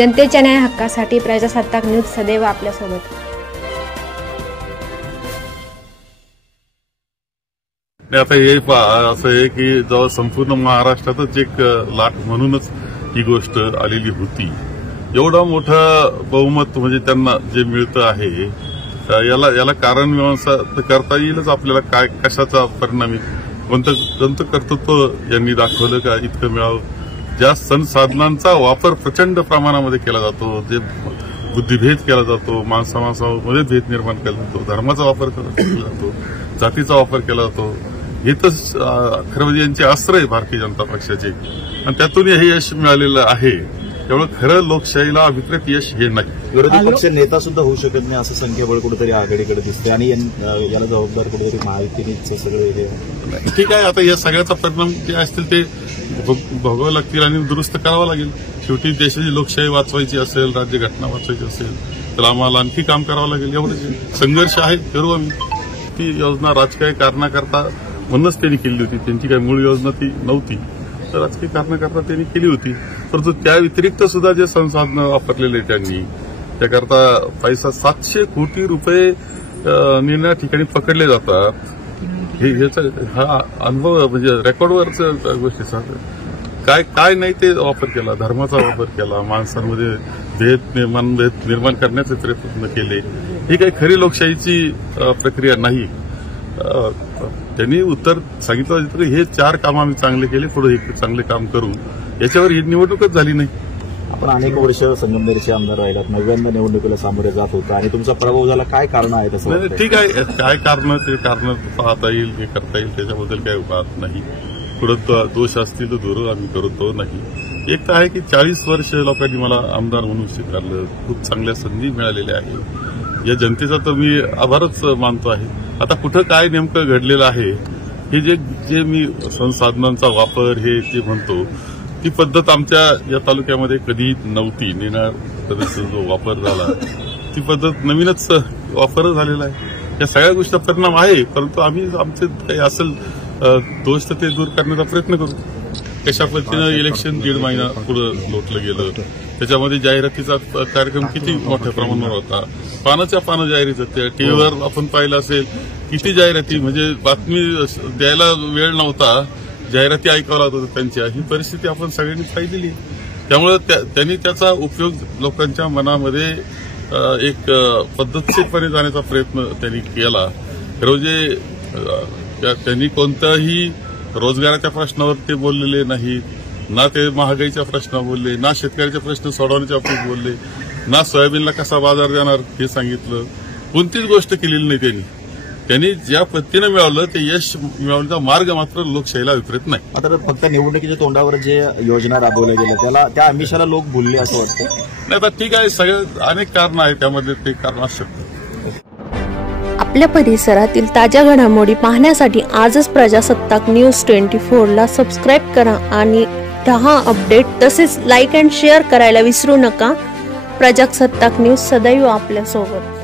जनतेच्या न्याय हक्कासाठी प्रजासत्ताक न्यूज सदैव आपल्यासोबत। आता हे असं आहे की जेव्हा संपूर्ण महाराष्ट्रातच एक लाट म्हणूनच ही गोष्ट आलेली होती, एवढा मोठा बहुमत म्हणजे त्यांना जे मिळतं आहे याला कारण मीमांसा करता येईलच आपल्याला। काय कशाचा परिणामी कोणतं कर्तृत्व यांनी दाखवलं का इतकं मिळावं। ज्या संसाधनांचा वापर प्रचंड प्रमाणामध्ये केला जातो, जे बुद्धिभेद केला जातो, माणसामध्ये भेद निर्माण केला जातो, धर्माचा वापर केला जातो, जातीचा वापर केला जातो, हे तर खरं म्हणजे यांचे अस्त्र आहे भारतीय जनता पक्षाचे आणि त्यातून हे यश मिळालेलं आहे। त्यामुळे खरं लोकशाहीला विपरीत यश हे नाही। विरोधी पक्ष नेता सुद्धा होऊ शकत नाही असं संख्याबळ कुठेतरी आघाडीकडे दिसते आणि याला जबाबदार कुठेतरी महायुतीने सगळे हे ठीक आहे। आता या सगळ्याचा परिणाम जे असतील ते भोगावे लागतील आणि दुरुस्त करावं लागेल। शेवटी देशाची लोकशाही वाचवायची असेल, राज्यघटना वाचवायची असेल तर आम्हाला आणखी काम करावं लागेल। एवढंच संघर्ष आहे, करू आम्ही। ती योजना राजकीय कारणाकरता म्हणूनच त्यांनी केली होती, त्यांची काही मूळ योजना ती नव्हती, तर राजकीय कारणाकरता त्यांनी केली होती। परंतु त्या व्यतिरिक्त सुद्धा जे संसाधनं वापरलेले त्यांनी त्याकरता पैसा 700 कोटी रुपये निर्णया ठिकाणी पकडले जातात। हा अनुभव म्हणजे रेकॉर्डवरच गोष्टी सांगतात। काय नाही ते वापर केला, धर्माचा वापर केला, माणसांमध्ये भेद निर्माण करण्याचे प्रयत्न केले। ही काही खरी लोकशाहीची प्रक्रिया नाही। त्यांनी उत्तर सांगितलं की हे 4 काम आम्ही चांगले केले, पुढे हे चांगले काम करू, याच्यावर ही निवडणूकच झाली नाही। आपण अनेक वर्ष संगमनेरचे आमदार राहिलात, 9व्या निवडणुकीला सामोरे जात होता आणि तुमचा पराभव झाला, काय कारण आहे तसं? ठीक आहे, काय कारण ते कारण पाहता येईल, हे करता येईल, त्याच्याबद्दल काही बात नाही। पुढे दोष असतील तर दूर आम्ही करतो नाही। एक तर आहे की 40 वर्ष लोकांनी मला आमदार म्हणून स्वीकारलं, खूप चांगल्या संधी मिळालेल्या आहे, या जनतेचा तर मी आभारच मानतो आहे। आता कुठं काय नेमकं घडलेलं आहे हे जे मी संसाधनांचा वापर हे जे म्हणतो ती पद्धत आमच्या या तालुक्यामध्ये कधी नव्हती। निनाळ पद्धतीचा जो वापर झाला ती पद्धत नवीनच वापर झालेला आहे। या सगळ्या गोष्टीचा परिणाम आहे, परंतु आम्ही आमचे काही असेल दोष तर ते दूर करण्याचा प्रयत्न करू। कशा पद्धतीनं इलेक्शन 1.5 महिना पुढे लोटलं गेलं, त्याच्यामध्ये जाहिरातीचा कार्यक्रम किती मोठ्या प्रमाणावर होता, पानाच्या पानं जाहिरात होत्या, टीव्हीवर आपण पाहिलं असेल किती जाहिराती, म्हणजे बातमी द्यायला वेळ नव्हता, जाहिराती ऐकावं लागत होत्या त्यांच्या। ही परिस्थिती आपण सगळ्यांनी पाहिलेली। त्यामुळे त्यांनी त्याचा उपयोग लोकांच्या मनामध्ये एक पद्धतशीरपणे जाण्याचा प्रयत्न त्यांनी केला। म्हणजे त्यांनी कोणत्याही रोजगाराच्या प्रश्नावर ते बोललेले नाहीत, ना ते महागाईच्या प्रश्न बोलले, ना शेतकऱ्याचे प्रश्न सोडवण्याच्या बाबतीत बोलले, ना सोयाबीनला कसा बाजार देणार हे सांगितलं, कोणतीच गोष्ट केलेली नाही त्यांनी ज्या पद्धतीनं मिळवलं ते यश मिळवण्याचा मार्ग मात्र लोकशाहीला विपरीत नाही। आता फक्त निवडणुकीच्या तोंडावर जे योजना राबवल्या गेल्या त्या आमिषाला लोक भुलले असं वाटतं? नाही, आता ठीक आहे, सगळे अनेक कारण आहेत, त्यामध्ये ते कारण असू शकतं। आपल्या परिसरातील ताज्या घडामोडी पाहण्यासाठी आजच प्रजासत्ताक न्यूज 24 सबस्क्राईब करा आणि रहा अपडेट। तसेच लाईक अँड शेअर करायला विसरू नका। प्रजासत्ताक न्यूज सदैव आपल्यासोबत।